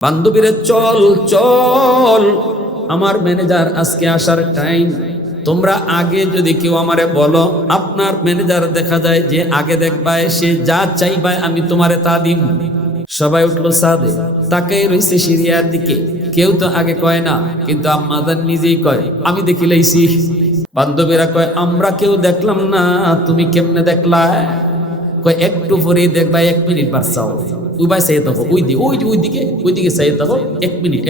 বান্ধবীরা চল চল, আমার ম্যানেজার আজকে আসার টাইম। তোমরা আগে যদি কেউ আমারে বলো, আপনার ম্যানেজার দেখা যায় যে আগে দেখবা সে যা চাইবা আমি তোমারে তা দিব। সবাই উঠলো সাদে, তাকাই রইছে সিরিয়ার দিকে। কেউ তো আগে কয় না, কিন্তু আম্মাজান নিজেই কয় আমি দেখি লাইছি। বান্ধবীরা কয় আমরা কেউ দেখলাম না, তুমি কেমনে দেখলা? কয় একটু পরে দেখবা 1 মিনিট বাড়ছাও, উবাই চাইয়ে থাকো, ওইদিকে চাইয়ে থাকো, 1 মিনিট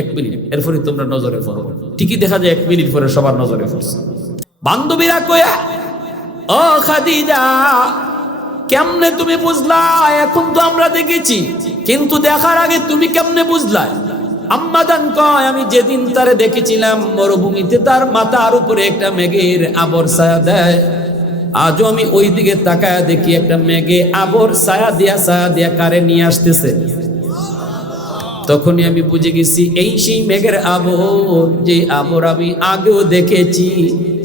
এরপরে তোমরা নজরে পড়ো। ঠিকই দেখা যায় 1 মিনিট পরে সবার নজরে পড়ছে। বান্ধবীরা কয়া, ও খাদিজা কেমনে তুমি বুঝলা? এখন তো আমরা দেখেছি, কিন্তু দেখার আগে তুমি কেমনে বুঝলা? আম্মাজান কয় আমি যেদিন তারে দেখেছিলাম মরুভূমিতে, তার মাথার উপরে একটা মেঘের আবর ছায়া দেয়। আজও আমি ওই দিকে তাকায় দেখি একটা মেঘে আবর ছায়া দিয়া কারে নিয়ে আসতেছে। তখনই আমি বুঝে গেছি এই সেই মেঘের আবর, যে আবর আমি আগেও দেখেছি।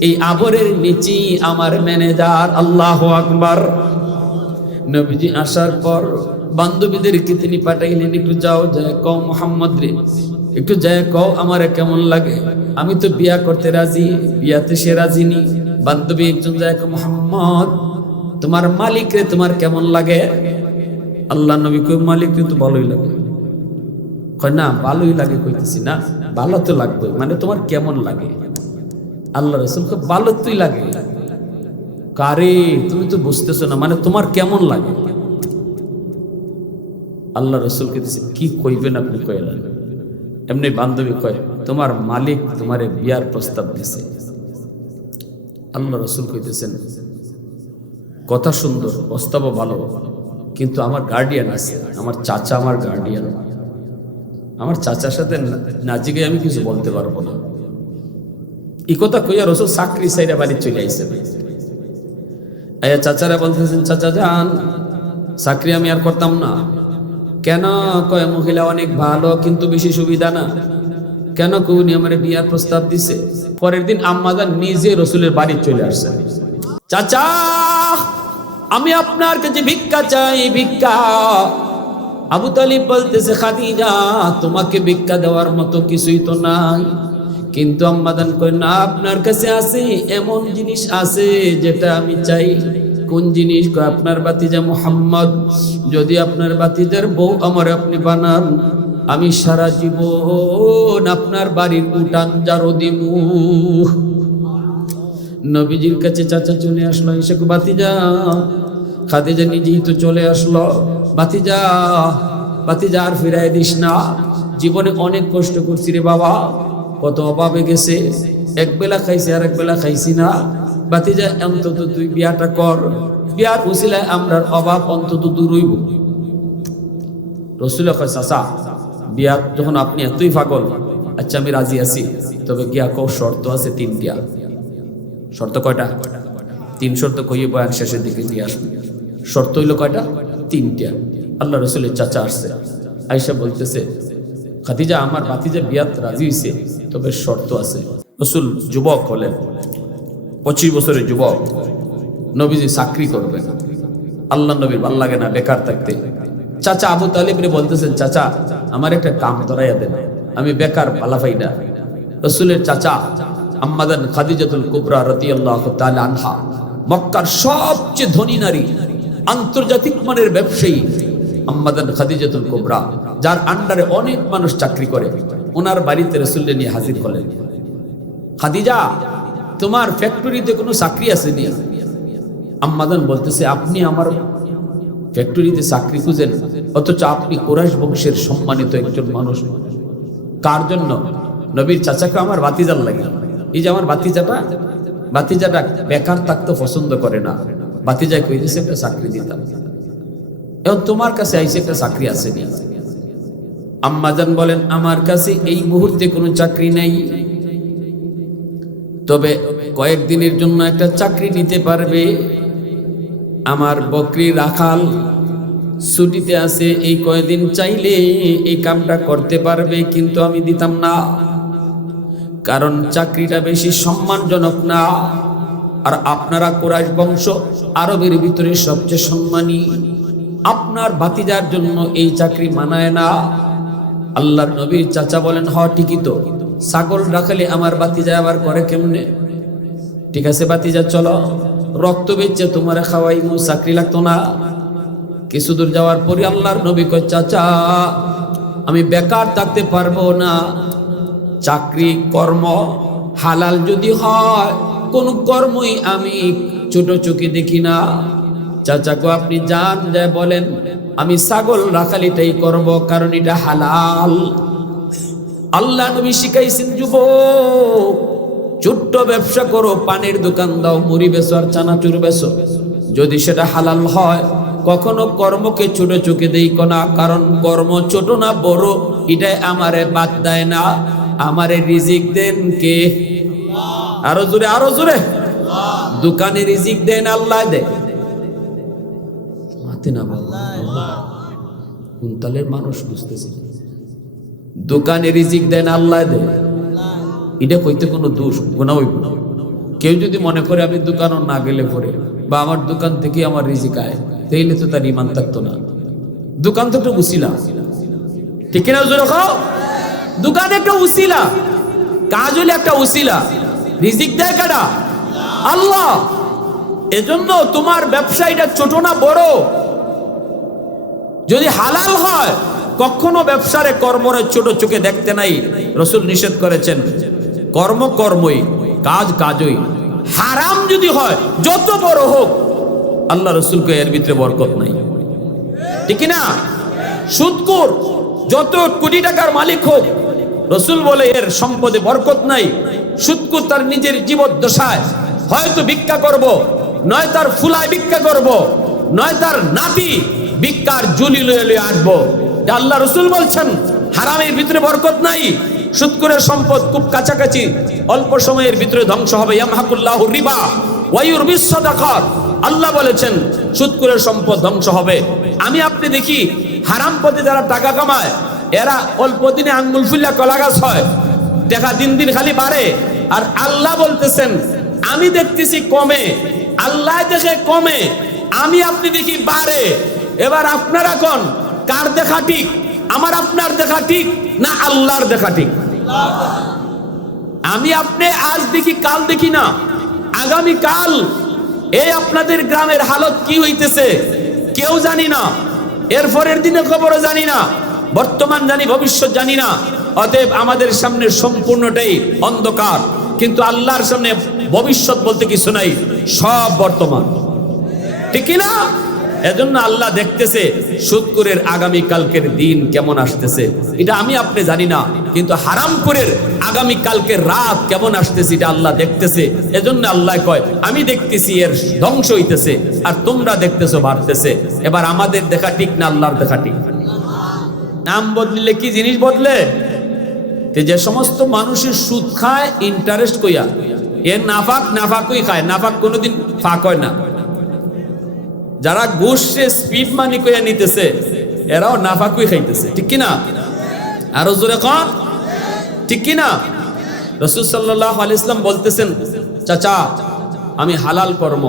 এই আবরের নিচেই আমার ম্যানেজার। আল্লাহু আকবার। নবীজি আসার পর বান্ধবীদেরকে তিনি পাঠাইলেন, একটু যাও, যায় কও মুহাম্মদ রে, একটু যায় কও আমারে কেমন লাগে। আমি তো বিয়া করতে রাজি, বিয়াতে সে রাজি নি। বান্ধবী একজন যায় কও মুহাম্মদ তোমার মালিক রে তোমার কেমন লাগে? আল্লাহ নবী কই মালিক রে তো ভালোই লাগে। কয় না ভালোই লাগে কইতেছি না, ভালো তো লাগবে, মানে তোমার কেমন লাগে? আল্লাহ রাসূল কয় ভালো তুই লাগে। কারে তুমি তো বুঝতেছো না, মানে তোমার কেমন লাগে? আল্লাহ রাসূল কইতেছে কি কইবেন আপনি? কইলেন এমনি বান্ধবী কয় তোমার মালিক তোমারে বিয়ার প্রস্তাব দিছে। আল্লাহ রাসূল কইতেছেন কথা সুন্দর, প্রস্তাবও ভালো, কিন্তু আমার গার্ডিয়ান আছে, আমার চাচা আমার গার্ডিয়ান। আমার চাচার সাথে না জিগে আমি কিছু বলতে পারবো না। এই কথা কইয়া রাসূল চাকরি সাইরা বাড়ি চলে আইছেন। আয়া চাচারা বলতেছেন চাচা যান, চাকরি আমি আর করতাম না। কেন? কয় মহিলা অনেক ভালো, কিন্তু বেশি সুবিধা না। কেন? কউনি আমার বিয়ার প্রস্তাব দিছে। পরের দিন আম্মাজান নিজে রাসূলের বাড়ি চলে আসছেন। চাচা আমি আপনার কাছে ভিক্ষা চাই, ভিক্ষা। আবু তালিব বলতেছে খাদিজা তোমাকে ভিক্ষা দেওয়ার মতো কিছুই তো নাই। কিন্তু আম্মাজান কয় না, আপনার কাছে আছে, এমন জিনিস আছে যেটা আমি চাই। কোন জিনিস? কয় আপনার ভাতিজা মুহাম্মদ, যদি আপনার ভাতিজার বউ আমার আপনি বানান, আমি সারা জীবন আপনার বাড়ির উঠান জারো দিমু। নবীজির কাছে চাচা চলে আসলো, এসে ভাতিজা, খাদিজা নিজেই তো চলে আসলো। ভাতিজা ভাতিজা আর ফিরাই দিস না, জীবনে অনেক কষ্ট করছি রে বাবা, কত অভাবে গেছে, এক বেলা খাইছি আর এক বেলা খাইছি না। ভাতিজা অন্তত তুই বিয়াটা কর, বিয়ার উসিলায় আমরার অভাব অন্তত দূর হইব। রাসূল কয় চাচা বিয়া যখন আপনি এতই পাগল, আচ্ছা আমি রাজি আছি, তবে গিয়া কও শর্ত আছে 3টা। শর্ত কয়টা? 3 শর্ত কইয়ে বয়ান শেষের দিকে দিয়ে আসবে। শর্ত হইল কয়টা? 3টা। আল্লাহ রাসূলের চাচা আসছে, আয়েশা বলতেছে খাদিজা আমার ভাতিজা বিয়াত রাজি হইছে, তবে শর্ত আছে। রাসূল যুবক হলেন, 25 বছরের যুবক, নবীজি চাকরি করবেন। আল্লাহ নবীর ভাল লাগে না বেকার থাকতে। চাচা আবু তালিব রে বলতেছেন চাচা আমার একটা কাম ধরাইয়া দেন, আমি বেকার ভালা পাই না। রাসূলের চাচা আম্মাজান খাদিজাতুল কুবরা রাদিয়াল্লাহু তাআলা আনহা, মক্কার সবচেয়ে ধনী নারী, আন্তর্জাতিক মানের ব্যবসায়ী আম্মাজান খাদিজাতুল কুবরা, যার আন্ডারে অনেক মানুষ চাকরি করে, ওনার বাড়িতে রাসূলকে নিয়ে হাজির হলেন। খাদিজা তোমার ফ্যাক্টরিতে কোনো চাকরি আছে নি? আম্মাজান বলতেছে আপনি আমার ফ্যাক্টরিতে চাকরি খুঁজেন, অথচ আপনি কুরাইশ বংশের সম্মানিত একজন মানুষ। কার জন্য? নবীর চাচাকে আমার ভাতিজার লাগে। এই যে আমার ভাতিজাটা বেকার থাকতে পছন্দ করে না, ভাতিজায় কইতেছে একটা চাকরি দিতাম। এখন তোমার কাছে আইসে একটা চাকরি আছে নি? আম্মাজান বলেন আমার কাছে এই মুহূর্তে কোনো চাকরি নাই, তবে কয়েকদিনের জন্য একটা চাকরি নিতে পারবে। আমার বকরি রাখাল ছুটিতে আছে, এই কয়েকদিন চাইলে এই কামটা করতে পারবে, কিন্তু আমি দিতাম না, কারণ চাকরিটা বেশি সম্মানজনক না। আর আপনারা কুরাইশ বংশ আরবের ভিতরে সবচেয়ে সম্মানী, আপনার ভাতিজার জন্য এই চাকরি মানায় না। আল্লাহর নবীর চাচা বলেন, হ ঠিকই তো, ছাগল রাখালে আমার বাতিজা আবার করে কেমনে? ঠিক আছে বাতিজা, চলো রক্ত বেচে তোমারে খাওয়াইমু, চাকরি লাগতো না। কিছু দূর যাওয়ার পরে আল্লাহর নবী কয়, চাচা আমি বেকার থাকতে পারবো না, চাকরি কর্ম হালাল যদি হয় কোন কর্মই আমি ছোট চোখে দেখি না। চাচা গো আপনি যান, যায় বলেন আমি ছাগল রাখালিটাই করব, কারণ এটা হালাল। আল্লাহ নবী শিখাইছেন, যুবক ছোট্ট ব্যবসা করো, পানের দোকান দাও, মুড়ি বেচো আর চানাচুর বেচো, যদি সেটা হালাল হয় কখনো কর্মকে ছোট চোখে দেই না, কারণ কর্ম ছোট না বড় এটাই আমারে বাদ দেয় না, আমারে রিজিক দেন কে? আরো জোরে, আরো জোরে। দোকানে রিজিক দেন আল্লাহ দেয়, মাতে না বাবা, কুন্তলের মানুষ বুঝতেছি, দোকানে রিজিক দেন আল্লাহ দেয়, এটা কইতে কোনো দোষ গুনাহ হইব না। কেউ যদি মনে করে আমি দোকানও না গেলে পরে বা আমার দোকান থেকে আমার রিজিক আয়, তাইলে তো তার ইমান থাকতো না। দোকান তো একটা উসিলা, ঠিক না? জোরে খাও, দোকান একটা উসিলা, কাজ হলে একটা উসিলা, রিজিক দেয় কারা? আল্লাহ। এজন্য তোমার ব্যবসায়ীটা ছোট না বড়, যদি হালাল হয় কখনো ব্যবসারে কর্মরে ছোট চোখে দেখতে নাই। রাসূল নিষেধ করেছেন, কর্ম কর্মই, কাজ কাজই। হারাম যদি হয় যত বড় হোক, আল্লাহ রাসূলকে এর ভিতরে বরকত নাই, ঠিক না? সুদখোর যত কোটি টাকার মালিক হোক, রাসূল বলে এর সম্পদে বরকত নাই। সুদখোর তার নিজের জীবদ্দশায় হয়তো ভিক্ষা করব, নয় তার ফুলায় ভিক্ষা করব, নয় তার নাতি ভিক্ষার জুলি লয়ে আসবো। আল্লাহ রাসূল বলছেন হারামের ভিতরে বরকত নাই। সুদখোরের সম্পদ খুব কাছাকাছি, অল্প সময়ের ভিতরে ধ্বংস হবে। ইয়ামহাকুল্লাহু রিবা ওয়া ইউরবিস সাদাকাত। আল্লাহ বলেছেন সুদখোরের সম্পদ ধ্বংস হবে। আমি আপনি দেখি হারাম পথে যারা টাকা কামায়, এরা অল্প দিনে আঙ্গুল ফুল্লা কলা গাছ হয়, টাকা দিন দিন খালি বাড়ে। আর আল্লাহ বলতেছেন আমি দেখতেছি কমে, আল্লাহ দেখে কমে, আমি আপনি দেখি বাড়ে। এবার আপনারা কোন, কার দেখা ঠিক? আমার আপনার দেখা ঠিক না আল্লাহর দেখা ঠিক? আমি আপনি আজ দেখি কাল দেখি না, আগামী কাল এই আপনাদের গ্রামের হালত কি হইতেছে কেউ জানি না, এরপরের দিনে খবরও জানি না, বর্তমান জানি ভবিষ্যৎ জানি না। অতএব আমাদের সামনে সম্পূর্ণটাই অন্ধকার, কিন্তু আল্লাহর সামনে ভবিষ্যৎ বলতে কিছু নাই, সব বর্তমান, ঠিক না? এজন্য আল্লাহ দেখতেছে সুদখোরের আগামী কালকের দিন কেমন আসতেছে, এটা আমি আপনি জানি না, কিন্তু হারামখোরের আগামী কালকের রাত কেমন আসতেছে এটা আল্লাহ দেখতেছে। এজন্য আল্লাহ কয় আমি দেখতেছি এর ধ্বংস হইতেছে, আর তোমরা দেখতেছো বাড়তেছে। এবার আমাদের দেখা ঠিক না আল্লাহর দেখা ঠিক? নাম বদলিলে কি জিনিস বদলে? যে সমস্ত মানুষের সুদ খায় ইন্টারেস্ট কইয়া, এর নাফাক নাফাকই খায়, নাফাক কোনোদিন ফাঁক হয় না। যারা ঘুষে স্পিড মানি কইয়া নিতেছে, এরাও নাফাকুই খাইতেছে, ঠিক কিনা? আরো জোরে কন, ঠিক কিনা? রাসূল সাল্লাল্লাহু আলাইহি ওয়াসাল্লাম বলতেছেন, চাচা আমি হালাল কর্ম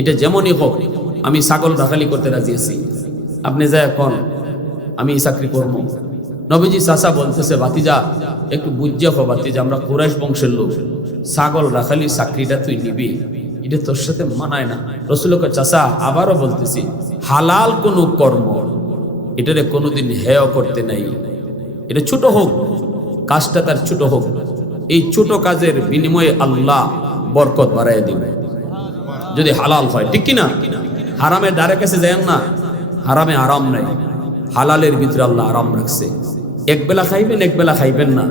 এটা যেমনই হোক, আমি ছাগল রাখালি করতে রাজি আছি, আপনি যায় কোন আমি চাকরি করব। নবীজি চাচা বলতেছে, ভাতিজা একটু বুঝিয়া হো ভাতিজা, আমরা কুরাইশ বংশের লোক, ছাগল রাখালি চাকরিটা তুই নিবি, এটা তোর সাথে মানায় না। রাসূল কয়, চাচা আবারও বলতেছি, হালাল কোন কর্ম এটারে কোনোদিন হেয় করতে নাই, এটা ছোট হোক, কাজটা তার ছোট হোক, এই ছোট কাজের বিনিময়ে আল্লাহ বরকত বাড়াইয়া দিবে যদি হালাল হয়, ঠিক কিনা? হারামের দ্বারে কাছে যায় না, হারামে আরাম নাই, হালালের ভিতরে আল্লাহ আরাম রাখছে। এক বেলা খাইবেন, এক বেলা খাইবেন না,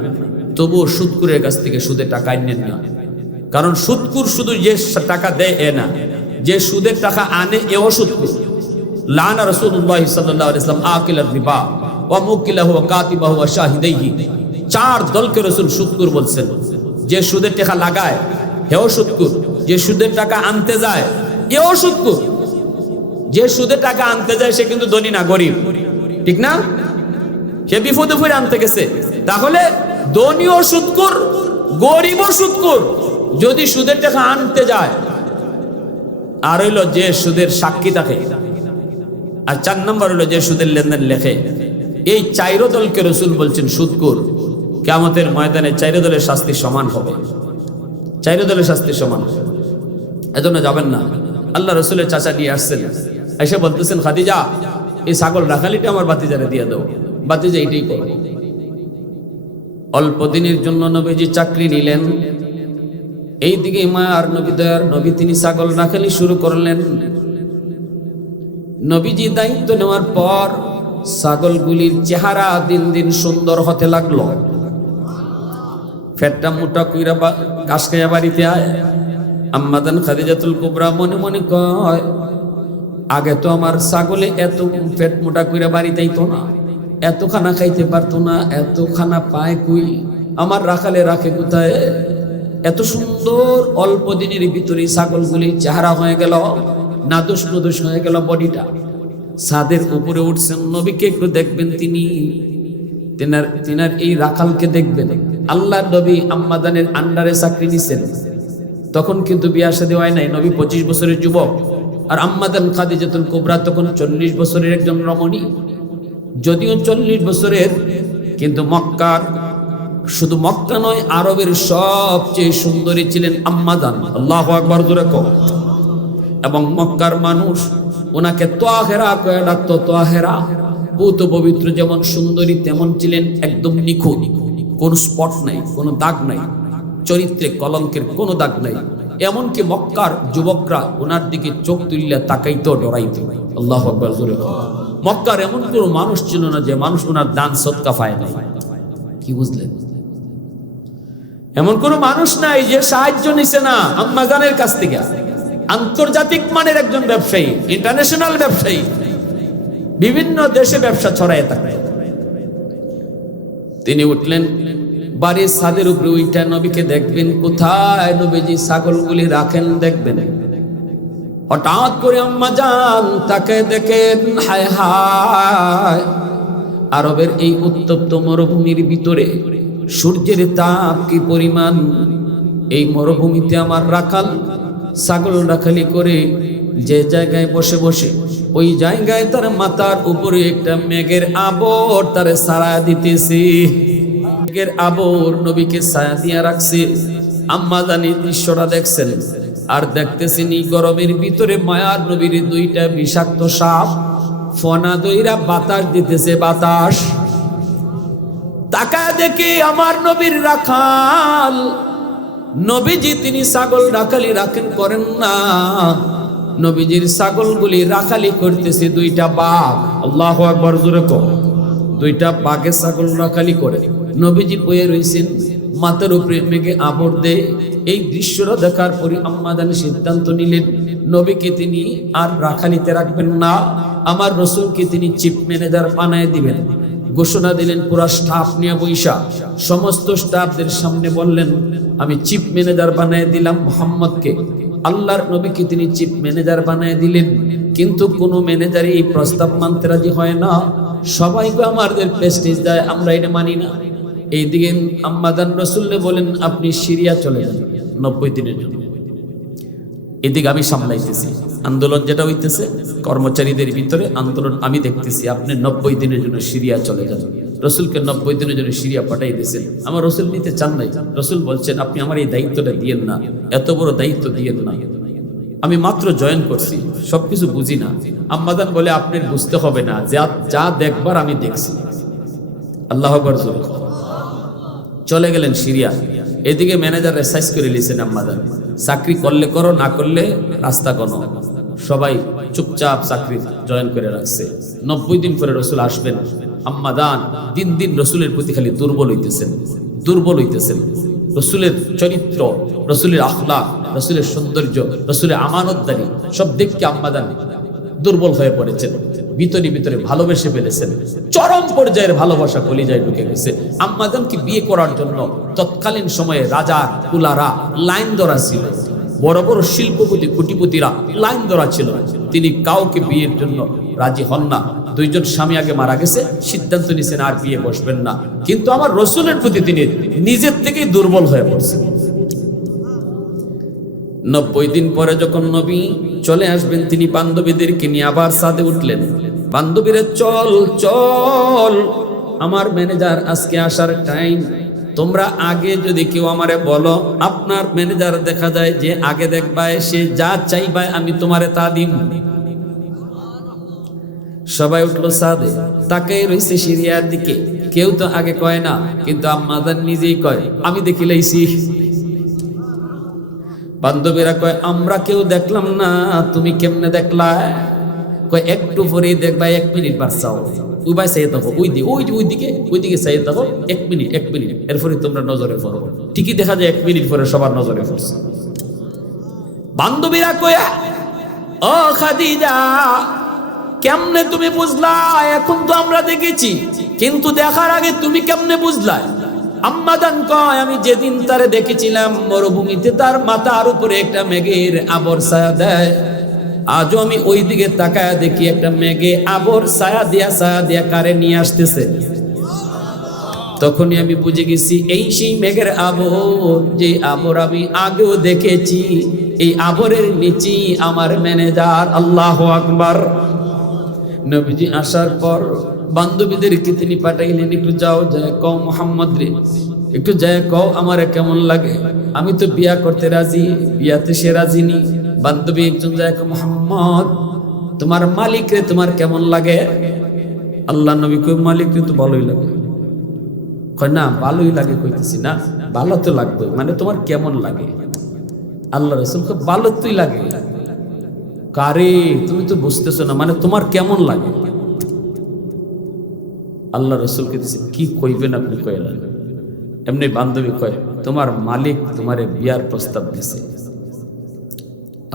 তবুও সুদখোরের কাছ থেকে সুদে টাকা নেন না, কারণ সুদখোর শুধু যে টাকা দেয় এ না, যে সুদের টাকা আনে এও সুদখোর। লানা রাসূলুল্লাহ সাল্লাল্লাহু আলাইহি ওয়াসাল্লাম আকিলার রিবা ওয়া মুকিলাহু ওয়া কাতিবাহু ওয়া শাহিদাইহি। চার দলকে রাসূল সুদখোর বলছেন। যে সুদের টাকা লাগায় হেও সুদখোর, যে সুদের টাকা আনতে যায় এও সুদখোর। যে সুদের টাকা আনতে যায় সে কিন্তু ধনী না, গরিব, ঠিক না? সে বিপদে পড়ে আনতে গেছে, তাহলে ধনীও সুদখোর, গরিবও সুদখোর যদি সুদের টাকা আনতে যায়। আর হইল যে সুদের সাক্ষী থাকে, আর 4 নম্বর হলো যে সুদের লেনদেন লেখে, এই চাইরো দলকে রসুল বলছেন সুদকুর। কিয়ামতের ময়দানে চাইরো দলের শাস্তি সমান হবে, চাইরো দলের শাস্তি সমান হবে। এজন্য যাবেন না। আল্লাহ রসুলের চাচা নিয়ে আসছেন, এসে বলতেছেন খাদিজা এই ছাগল রাখালিটা আমার বাতিজারে দিয়ে দাও। বাতিজা এইটাই করো। অল্প দিনের জন্য নবীজি চাকরি নিলেন। এইদিকে মায়ার নবী দয়ার নবী তিনি ছাগল রাখালি শুরু করলেন। নবীজি দায়িত্ব নেওয়ার পর ছাগলগুলির চেহারা দিন দিন সুন্দর হতে লাগলো। ফেটটা মোটা কইরা ঘাস খাইয়া বাড়িতে আয়। আম্মাদান খাদিজাতুল কুবরা মনে মনে কয় আগে তো আমার ছাগলে এত পেট মোটা কইরা বাড়িতে আইতো না, এত খানা খাইতে পারতো না, এত খানা পায় কই, আমার রাখালে রাখে কোথায়? এত সুন্দর অল্প দিনের ভিতরে ছাগলগুলি চেহারা হয়ে গেল, নাদুস নদুস হয়ে গেল বডিটা। ছাদের উপরে উঠছেন, নবীকে একটু দেখবেন, তিনার এই রাখালকে দেখবেন। আল্লাহর নবী আম্মাদানের আন্ডারে চাকরি নিছেন, তখন কিন্তু বিয়া শাদী হয় নাই। নবী 25 বছরের যুবক, আর আম্মাদান খাদিজাতুল কুবরা তখন 40 বছরের একজন রমণী। যদিও 40 বছরের, কিন্তু মক্কার, শুধু মক্কা নয় আরবের সবচেয়ে সুন্দরী ছিলেন আম্মাদান। আল্লাহু আকবার জোরে কও। এবং মক্কার মানুষ ওনাকে তোয়াহেরা কয়ে ডাকতো। তোয়াহেরা, পুত পবিত্র, যেমন সুন্দরী তেমন ছিলেন একদম নিখুঁত, কোনো স্পট নাই, কোনো দাগ নাই, চরিত্রে কলঙ্কের কোনো দাগ নাই। এমনকি মক্কার যুবকরা ওনার দিকে চোখ তুললে তাকাইতো, ডরাইতো। আল্লাহু আকবার জোরে কও। মক্কার এমন কোনো মানুষ ছিল না যে মানুষ ওনার দান সদকা পায় নাই। কি বুঝলেন? এমন কোনো মানুষ নাই যে সাহায্য নিছে না আম্মাজানের কাছ থেকে। আন্তর্জাতিক মানের একজন ব্যবসায়ী, ইন্টারন্যাশনাল ব্যবসায়ী, বিভিন্ন দেশে ব্যবসা ছড়ায় থাকে। তিনি উঠলেন বাড়ির ছাদের উপরে, উইটা নবীকে দেখবেন কোথায় নবীজি ছাগলগুলি রাখেন দেখবেন। হঠাৎ করে আম্মাজান তাকে দেখেন, হায় হায়, আরবের এই উত্তপ্ত মরুভূমির ভিতরে সূর্যের তাপ কি পরিমাণ! এই মরুভূমিতে আমার রাখাল ছাগল রাখালি করে যে জায়গায় বসে বসে, ওই জায়গায় তার মাথার উপরে একটা মেঘের আবর তারে ছায়া দিতেছে। মেঘের আবর নবীকে ছায়া দিয়া রাখছে। আম্মাজান এই দৃশ্যটা দেখছেন, আর দেখতেছেন এই গরমের ভিতরে মায়ার নবীর দুইটা বিষাক্ত সাপ ফনা দইরা বাতাস দিতেছে। বাতাস তাকায় দেখি আমার নবীর রাখাল নবীজি তিনি ছাগল রাখালি রাখেন করেন না, নবীজির ছাগলগুলি রাখালি করতেছে দুইটা বাঘ। আল্লাহু আকবার জোরে কও। দুইটা বাঘের ছাগল রাখালি করে। নবীজি বয়ে রয়েছেন, মাথার উপরে মেঘে আবর দে। এই দৃশ্যটা দেখার পরে আম্মাদান সিদ্ধান্ত নিলেন নবীকে তিনি আর রাখালিতে রাখবেন না, আমার রসুলকে তিনি চিফ ম্যানেজার বানায় দিবেন। ঘোষণা দিলেন পুরা স্টাফ নিয়ে বৈশা, সমস্ত স্টাফদের সামনে বললেন আমি চিফ ম্যানেজার বানায় দিলাম মুহাম্মদকে। আল্লাহর নবীকে তিনি চিফ ম্যানেজার বানায় দিলেন। কিন্তু কোনো ম্যানেজারই এই প্রস্তাব মানতে রাজি হয় না। সবাইকে আমাদের প্রেস্টিজ দেয়, আমরা এটা মানি না। এইদিকে আম্মাদান রসুল্লে বলেন আপনি সিরিয়া চলে যান 90 দিনের জন্য। এদিকে আমি সামলাইতেছি আন্দোলন যেটা হইতেছে, কর্মচারীদের ভিতরে আন্দোলন আমি দেখতেছি। আপনি 90 দিনের জন্য সিরিয়া চলে যান। রসুলকে 90 দিনের জন্য সিরিয়া পাঠাই দিয়েছেন। আমার রসুল নিতে চান নাই। রসুল বলছেন আপনি আমার এই দায়িত্বটা দিয়েন না, এত বড় দায়িত্ব দিয়েন না, আমি মাত্র জয়েন করছি, সবকিছু বুঝি না। আম্মাদান বলে আপনার বুঝতে হবে না, যা দেখবার আমি দেখছি। আল্লাহু আকবার। চলে গেলেন সিরিয়া। এদিকে ম্যানেজার রেসাইজ করে লিখছেন আম্মাদান, চাকরি করলে করো, না করলে রাস্তা কোনো। সবাই চুপচাপ চাকরি জয়েন করে রাখছে। 90 দিন পরে রসুল আসবেন। আম্মাদান দিন দিন রসুলের প্রতি খালি দুর্বল হইতেছেন। রসুলের চরিত্র, রসুলের আখলাক, রসুলের সৌন্দর্য, রসুলের আমানতদারি সব দেখতে আম্মাদান দুর্বল হয়ে পড়েছেন। ভিতরে ভালোবেসে ফেলেছেন। চরম পর্যায়ের ভালোবাসা কলিজায় ঢুকে গেছে। আম্মাজানকে বিয়ে করার জন্য তৎকালীন সময়ে রাজা কুলারা লাইন ধরা ছিল, বড় বড় শিল্পপতি কোটিপতিরা লাইন ধরা ছিল। তিনি কাউকে বিয়ের জন্য রাজি হন না। 2 জন স্বামী আগে মারা গেছে, সিদ্ধান্ত নিয়েছেন আর বিয়ে বসবেন না। কিন্তু আমার রসুলের প্রতি তিনি নিজের থেকেই দুর্বল হয়ে পড়ছেন। 90 দিন পরে যখন নবী চলে আসবেন, তিনি বান্ধবীদেরকে নিয়ে আবার ছাদে উঠলেন। বান্ধবীরে চল চল, আমার ম্যানেজার আজকে আসার টাইম। তোমরা আগে যদি কেউ আমারে বলো, আপনার ম্যানেজার দেখা যায় যে আগে দেখবায়, সে যা চাইবায় আমি তোমারে তা দিব। সবাই উঠলো সাদে, তাকাই রইছে সিরিয়ার দিকে। কেউ তো আগে কয় না, কিন্তু আম্মাজান নিজেই কয় আমি দেখি লাইছি। বান্ধবীরা কয় আমরা কেউ দেখলাম না, তুমি কেমনে দেখলা? কয় একটু পরেই দেখবা, 1 মিনিট বাড়ছাও, ওই বাই চাইয়ে থাকো, ওইদিকে চাইয়ে থাকো, 1 মিনিট এরপরে তোমরা নজরে পড়ো। ঠিকই দেখা যায় 1 মিনিট পরে সবার নজরে পড়ছে। বান্ধবীরা কয় ও খাদিজা, কেমনে তুমি বুঝলা? এখন তো আমরা দেখেছি, কিন্তু দেখার আগে তুমি কেমনে বুঝলা? আম্মাজান কয় আমি যেদিন তারে দেখেছিলাম মরুভূমিতে, তার মাথার উপরে একটা মেঘের আবর ছায়া দেয়। আজও আমি ওই দিকে তাকায় দেখি একটা মেঘে আবর ছায়া দিয়া কারে নিয়ে আসতেছে। তখনই আমি বুঝে গেছি এই সেই মেঘের আবর, যে আবর আমি আগেও দেখেছি। এই আবরের নিচেই আমার ম্যানেজার। আল্লাহু আকবার। নবীজি আসার পর বান্ধবীদেরকে তিনি পাঠাইলেন, একটু যাও, যায় কও মুহাম্মদ রে, একটু যায় কও আমারে কেমন লাগে। আমি তো বিয়া করতে রাজি, বিয়াতে সে রাজি নি। বান্ধবী একজন যায় কও মুহাম্মদ, তোমার মালিক রে তোমার কেমন লাগে? আল্লাহ নবী কই মালিক রে তো ভালোই লাগে। কয় না ভালোই লাগে কইতেছি না, ভালো তো লাগবে, মানে তোমার কেমন লাগে? আল্লাহ রাসূল কয় ভালো তুই লাগে। কারে তুমি তো বুঝতেছো না, মানে তোমার কেমন লাগে? আল্লাহ রাসূলকে দিছে কি কইবেন আপনি কইলেন। এমনি বান্ধবী কয় তোমার মালিক তোমারে বিয়ার প্রস্তাব দিছে।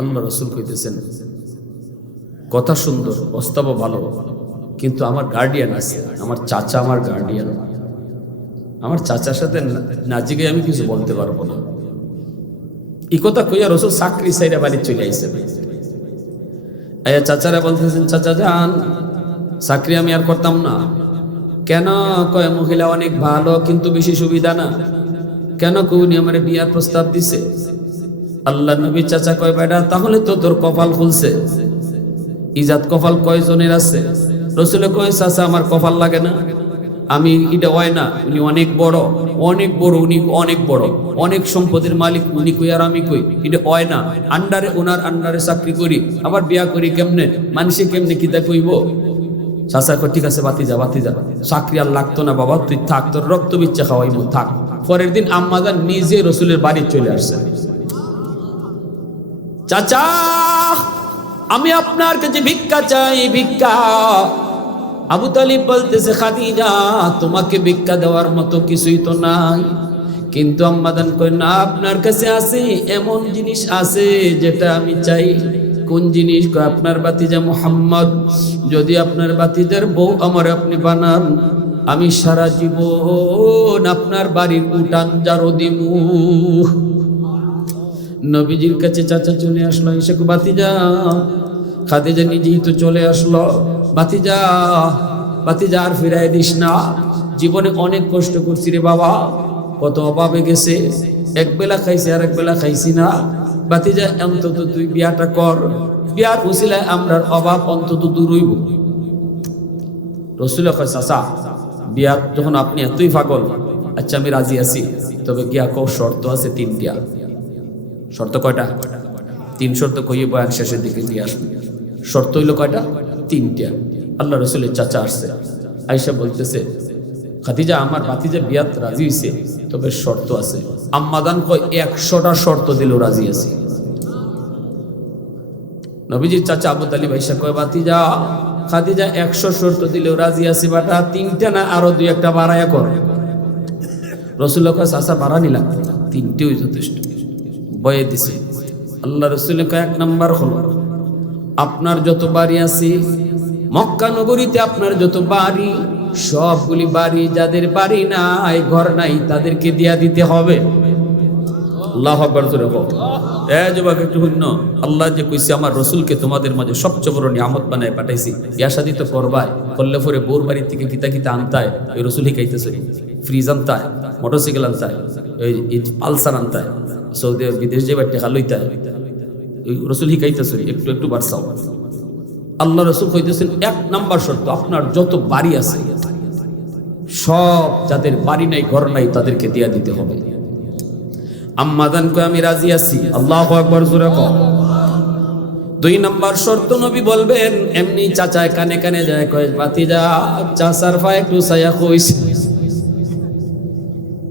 আল্লাহ রাসূল কইতেছেন কথা সুন্দর, প্রস্তাবও ভালো, কিন্তু আমার গার্ডিয়ান আছে, আমার চাচা আমার গার্ডিয়ান। আমার চাচার সাথে না জিগে আমি কিছু বলতে পারবো না। এই কথা কইয়া রাসূল চাকরি সাইরা বাড়ি চলে আইছেন। আয়া চাচারা বলতেছেন চাচা যান, চাকরি আমি আর করতাম না। কেন? কয় মহিলা অনেক ভালো, কিন্তু বেশি সুবিধা না। কেন? কউনি আমার বিয়ার প্রস্তাব দিছে। আল্লাহ নবী চাচা কয় বেটা তাহলে তো তোর কপাল খুলছে। ইজাত কপাল কয়জনের আছে? রাসূল কয় চাচা আমার কপাল লাগে না, আমি এটা হয় না, উনি অনেক বড়, উনি অনেক বড়, অনেক সম্পদের মালিক উনি, কই আর আমি কই, এটা হয় না। ওনার আন্ডারে চাকরি করি, আবার বিয়া করি কেমনে? মানুষে কেমনে কিতা কইব? চাচা কয় ঠিক আছে বাতি যা, চাকরি আর লাগতো না বাবা, তুই থাক, তোর রক্ত বিচ্ছা খাওয়াইবো, থাক। পরের দিন আম্মাজান নিজে রাসূলের বাড়ি চলে আসছে। চাচা আমি আপনার কাছে ভিক্ষা চাই, ভিক্ষা। আবু তালিব বলতেছে খাদিজা তোমাকে ভিক্ষা দেওয়ার মতো কিছুই তো নাই। কিন্তু আম্মাজান কয় না, আপনার কাছে আছে, এমন জিনিস আছে যেটা আমি চাই। কোন জিনিস? কয় আপনার ভাতিজা মুহাম্মদ, যদি আপনার ভাতিজার বউ আমার আপনি বানান, আমি সারা জীবন আপনার বাড়ির উঠান জারো দিমু। নবীজির কাছে চাচা চলে আসলো, এসে ভাতিজা, খাদিজা নিজেই তো চলে আসলো, ভাতিজা আর ফিরাই দিস না, জীবনে অনেক কষ্ট করছি রে বাবা, কত অভাবে গেছে, এক বেলা খাইছি আর এক বেলা খাইছি না। ভাতিজা অন্তত তুই বিয়াটা কর, বিয়ার উসিলায় আমরার অভাব অন্তত দূর হইব। রাসূল কয় চাচা বিয়া যখন আপনি এতই পাগল, আচ্ছা আমি রাজি আছি, তবে গিয়া কও শর্ত আছে 3টা। শর্ত কয়টা? 3 শর্ত কইয়ে বয়ান শেষের দিকে দিয়ে আসবে। শর্ত হইল কয়টা? 3টা। আল্লাহ রাসূলের চাচা আসছে, আয়েশা বলতেছে খাদিজা আমার ভাতিজা বিয়াত রাজি হইছে, তবে শর্ত আছে। আম্মাজান কয় 100টা শর্ত দিল রাজি আছে। নবীজির চাচা আবু তালিব আয়েশা কয় ভাতিজা খাদিজা 100 শর্ত দিলেও রাজি আছে, বাটা 3টা না আরো 2-1টা বাড়ায়া কর। রাসূল কয় চাচা বাড়ানি লাগবে না, 3টেই যথেষ্ট। বয়ে দিছে। আল্লাহ রাসূল কয় 1 নাম্বার হলো আপনার যত বাড়ি আছে মক্কা নগরীতে, আপনার যত বাড়ি, সবগুলি বাড়ি যাদের বাড়ি নাই, ঘর নাই, তাদেরকে দিয়া দিতে হবে। আল্লাহু আকবার জোরে বল। যুবক একটু শুন, আল্লাহ যে কইছে আমার রাসূলকে তোমাদের মাঝে সবচেয়ে বড় নিয়ামত বানায় পাঠাইছি, বিয়া শাদী তো করবাই, করলে পরে বোর বাড়ি থেকে কিতা আনতায়, ওই রাসূল শিখাইতেছে। ফ্রিজ আনতায়, মোটরসাইকেল আনতায়, এই পালসার আনতায়, সৌদি বিদেশ যাবার টাকা লইতায়, ওই রাসূল শিখাইতেছে। একটু বাড়ছাও। আল্লাহ রাসূল কইতেছেন 1 নাম্বার শর্ত, আপনার যত বাড়ি আছে সব, যাদের বাড়ি নাই ঘর নাই তাদেরকে দিয়া দিতে হবে। আম্মা জান কয় আমি রাজি আছি। আল্লাহু আকবার জোরে কও। 2 নাম্বার শর্ত নবী বলবেন, এমনি চাচায় কানে কানে যায় কয় ভাতিজা চাচার পায়ে একটু ছায়া কইস।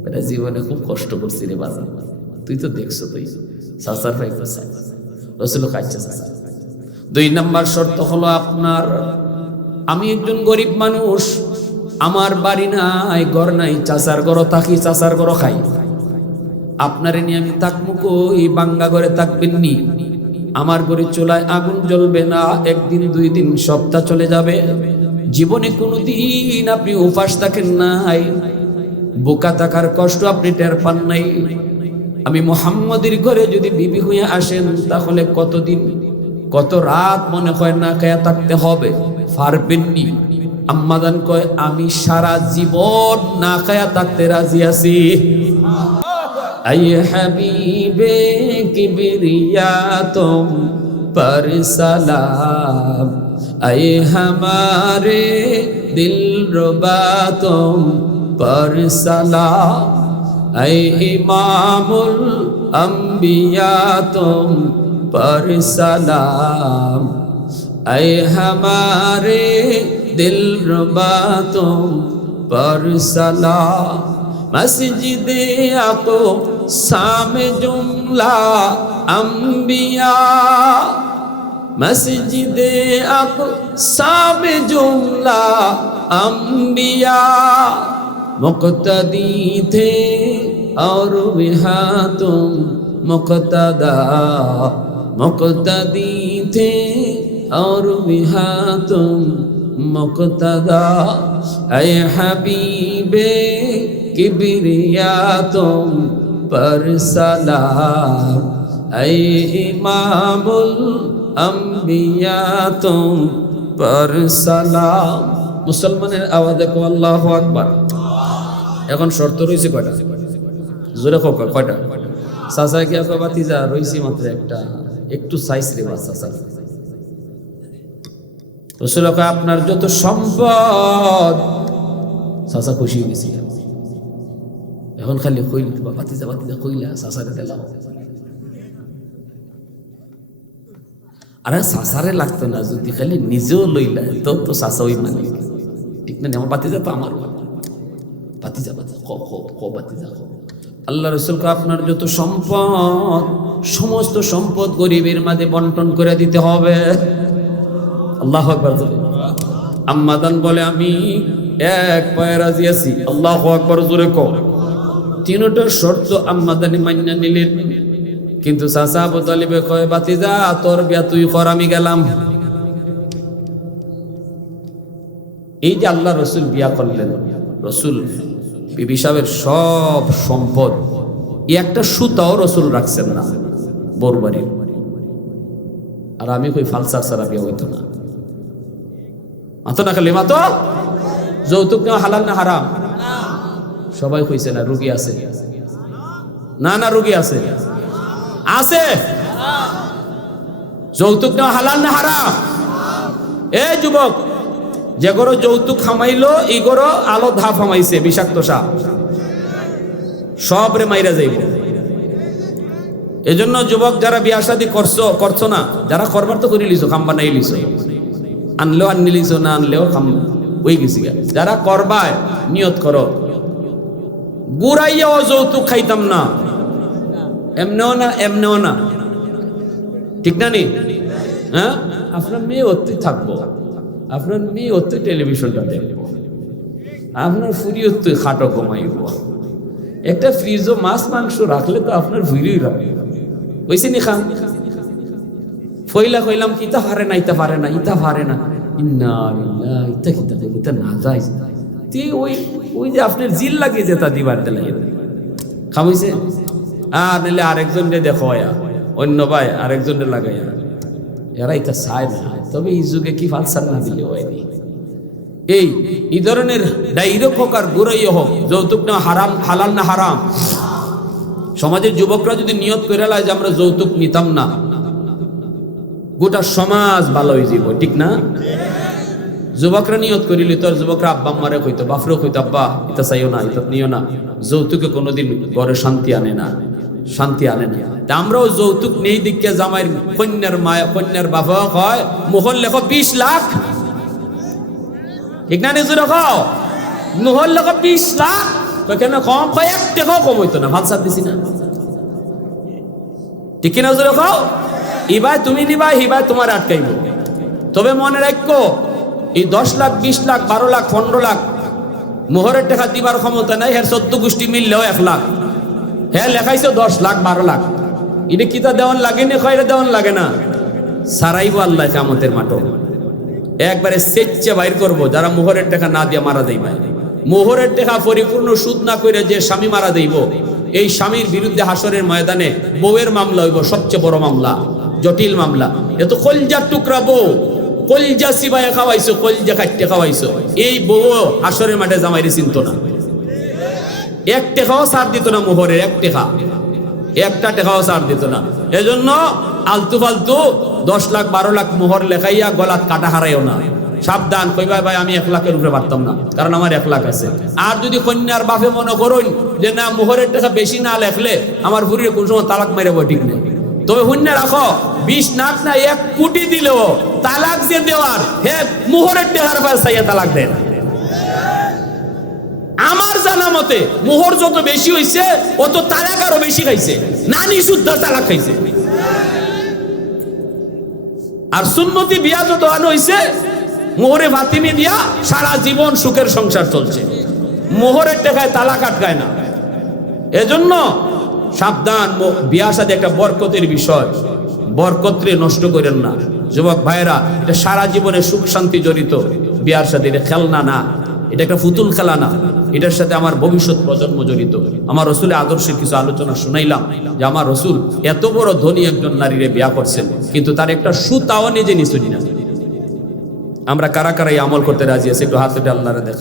এটা জীবনে খুব কষ্ট করছি রে বাজার, তুই তো দেখছো, তুই চাচার পায়ে একটু ছায়া। রাসূল কাইছে চাচা। 2 নাম্বার শর্ত হলো আপনার, আমি একজন গরিব মানুষ, আমার বাড়ি নাই ঘর নাই, চাচার ঘর থাকি চাচার ঘর খাই, আপনারে নিয়ে আমি থাকবো কই? বাঙ্গা ঘরে থাকবেন নি? আমার ঘরে চুলায় আগুন জ্বলবে না, 1 দিন 2 দিন সপ্তাহ চলে যাবে, জীবনে কোনোদিন আপনি উপাস থাকেন নাই, বোকা থাকার কষ্ট আপনি টের পান নাই। আমি মুহাম্মদের ঘরে যদি বিবি হয়ে আসেন তাহলে কতদিন কত রাত মনে হয় না খায়া থাকতে হবে, পারবেন নি? আম্মা জান কয় আমি সারা জীবন না খায়া থাকতে রাজি আছি। আই হাবিবে কিবরিয়া তুম पर सलाम, आए हमारे दिलरुबा तुम पर सलाम, आए इमामुल अंबिया तुम पर सलाम, आए हमारे दिलरुबा तुम पर सलाम। मस्जिदे आको सामे जुमला अंबिया, मस्जिदे अक़सा में जुमला अंबिया, मुक़्तदी थे और वहाँ तुम मुक़्तदा, मुक़्तदी थे और वहाँ तुम मुक़्तदा, ऐ हबीबे किबरिया तुम पर सलाम, ऐ इमामुल अंबिया तुम पर सलाम। मुसलमाনের আওয়াজে কো আল্লাহু আকবার। এখন শর্ত রইছে কয়টা? জোরে কও কয়টা? চাচা কি আপনি ভাতিজা রইছি মাত্র একটা, একটু সাইজ রে বাস চাচা। রাসূল কয় আপনার যত সম্পদ, চাচা খুশি হয়ে গেছে, এখন খালি কইল ভাতিজা ভাতিজা কইলা চাচারে দিলাম। আরে চাচারে লাগতো না, যদি খালি নিজেও লইলা তো তো চাচা ওই মানে ঠিক না? আমার ভাতিজা তো আমার ভাতিজা ভাতিজা ক ভাতিজা ক। আল্লাহ রাসূল কে আপনার যত সম্পদ, সমস্ত সম্পদ গরিবের মাঝে বন্টন করে দিতে হবে। আল্লাহু আকবার। আম্মা জান বলে আমি এক পায়ে রাজি আছি। আল্লাহু আকবার জোরে কও। তিনটা শর্ত আম্মা জানি মাইনা নিলেন, কিন্তু চাচা আবু তালিবে কয় ভাতিজা তোর বিয়া তুই কর, আমি গেলাম। এই যে আল্লাহ রাসূল বিয়া করলেন, রাসূল বিবি সাহেবের সব সম্পদ, একটা সুতাও রাসূল রাখছেন না বরবারি। আর আমি কই ফালসার সারা বিয়া হইতো না, মাতো না খালি মাতো। যৌতুক নেওয়া হালাল না হারাম? সবাই কইছে না, রুগী আছে না? না রুগী আছে, আছে। যৌতুক নেওয়া হালাল না হারাম? এ যুবক, যে গরো যৌতুক খামাইলো এই গরো আলো ধা ফামাইছে, বিষাক্ত সাপ সব রে মাইরা যাইব। এজন্য যুবক যারা বিয়া শাদী করছো না, যারা করবার তো করে লিছো, খাম্বা নাই লিছো, আনলেও আনি লিছো, না আনলেও খাম ওই গেছি। যারা করবায় নিয়ত করো, গুড়াইয়াও যৌতুক খাইতাম না, এমনেও না এমনেও না, ঠিক না নি? হ্যাঁ, আপনার মেয়ে অত্যই থাকবো, আপনার মেয়ে অত্যই টেলিভিশনটা দেখবো, আপনার ফুরি অত্যই খাটো কমাইব। একটা ফ্রিজও মাছ মাংস রাখলে তো আপনার ভুইরই রাখবে, ওইসে নি খান। ফইলা কইলাম ইতা পারে না, ইতা পারে না, ইতা পারে না, ইন্না লিল্লাহ, ইতা কিতা ইতা না যায়। তে ওই যে আপনার জিল লাগে যে তা দিবার দিলে খামাইছে। আর নিলে আরেকজনকে দেখো, অন্য ভাই আরেকজনকে লাগাইয়া, এরা এটা চায় না। তবে এই যুগে কি ফালসার না দিলে হয়নি। এই ধরনের ডাইরেক্ট হোক আর গুড়াই হোক, যৌতুক না হারাম, হালাল না হারাম? সমাজের যুবকরা যদি নিয়ত করে লায় যে আমরা যৌতুক নিতাম না, গোটা সমাজ ভালো হয়ে যাব, ঠিক না? যুবকরা নিয়ত করিলি, তোর যুবকরা আব্বা আম্মারে কইতো, বাপরে কইতো, আব্বা এটা চাইও না, এটা নিও না। যৌতুকে কোনোদিন ঘরে শান্তি আনে না, শান্তি আনে না। তা আমরাও যৌতুক নেই দিকে জামাইয়ের কন্যার মায়া, কন্যার বাবা হয় মোহর লেখো 20 লাখ, ঠিক না? নিজে রাখো মোহর লেখো 20 লাখ, কেন কম কয় 1 টাকাও কম হইতো না, ভালসার দিছি না, ঠিক কিনা? নিজে রাখো, ইবাই তুমি নিবা, হিবাই তোমার আটকাইব। তবে মনে রাখো, এই 10 লাখ 20 লাখ 12 লাখ 15 লাখ মোহরের টাকা দিবার ক্ষমতা নাই, হ্যাঁ 14 গোষ্ঠী মিললেও 1 লাখ, হ্যাঁ লেখাইছে 10 লাখ 12 লাখ, এটা কিতা দেওয়ান লাগে না? খয়রা দেওয়ান লাগে না, সারাইব আল্লাহ কিয়ামতের মাঠে। একবারে সেচ্চে বাইর করব যারা মোহরের টাকা না দিয়ে মারা দেয়। মোহরের টাকা পরিপূর্ণ সুদ না করে যে স্বামী মারা দেব, এই স্বামীর বিরুদ্ধে হাসরের ময়দানে বউয়ের মামলা হইব, সবচেয়ে বড় মামলা, জটিল মামলা। এত কলজার টুকরা বউ, কলজা সিবাইয়া খাওয়াইছো, কলজা কাটতে খাওয়াইছো, এই বউ হাসরের মাঠে জামাইরে চিনতো না, 1 টাকাও ছাড় দিত না মোহরের, 1 টাকা, 1টা টাকাও ছাড় দিত না। এজন্য আলতু ফালতু 10 লাখ 12 লাখ মোহর লেখাইয়া গলাত কাটা হারাইও না, সাবধান। কইবা ভাই আমি 1 লাখের উপরে পারতাম না, কারণ আমার 1 লাখ আছে। আর যদি কন্যার বাপে মনে করুন যে না মোহরের টাকা বেশি না লেখলে আমার বুড়ির কোন সময় তালাক মেরে বই, ঠিক নেই। তবে শূন্য রাখো, 20 লাখ না 1 কোটি দিলেও তালাক যে দেওয়ার, হে মোহরের টাকার পাশে চাইয়া তালাক দেন। আমার জানা মতে মোহর যত বেশি হইছে অত তালাক আরো বেশি খাইছে, নানি শুদ্ধার তালাক খাইছে। আর সুন্নতি বিয়া যত আনো হইছে, মোহরে ফাতিমি দিয়া সারা জীবন সুখের সংসার চলছে, মোহরের টাকায় তালাক আটকায় না। এজন্য সাবধান, বিয়া শাদী একটা বরকতের বিষয়, বরকতরে নষ্ট করেন না যুবক ভাইরা। এটা সারা জীবনে সুখ শান্তি জড়িত বিয়ার সাথে, এটা খেলনা না, এটা একটা ফুতুল খেলা না, এটার সাথে আমার ভবিষ্যৎ প্রজন্ম জড়িত। আমার রসুলের আদর্শের কিছু আলোচনা শুনাইলাম যে আমার রসুল এত বড় ধনী একজন নারীরে বিয়া করছেন, কিন্তু তার একটা সুতাও নিজে নিচুনি না। আমরা কারা কারা এই আমল করতে রাজি আছি? একটু হাত তুলে আল্লাহরে দেখা।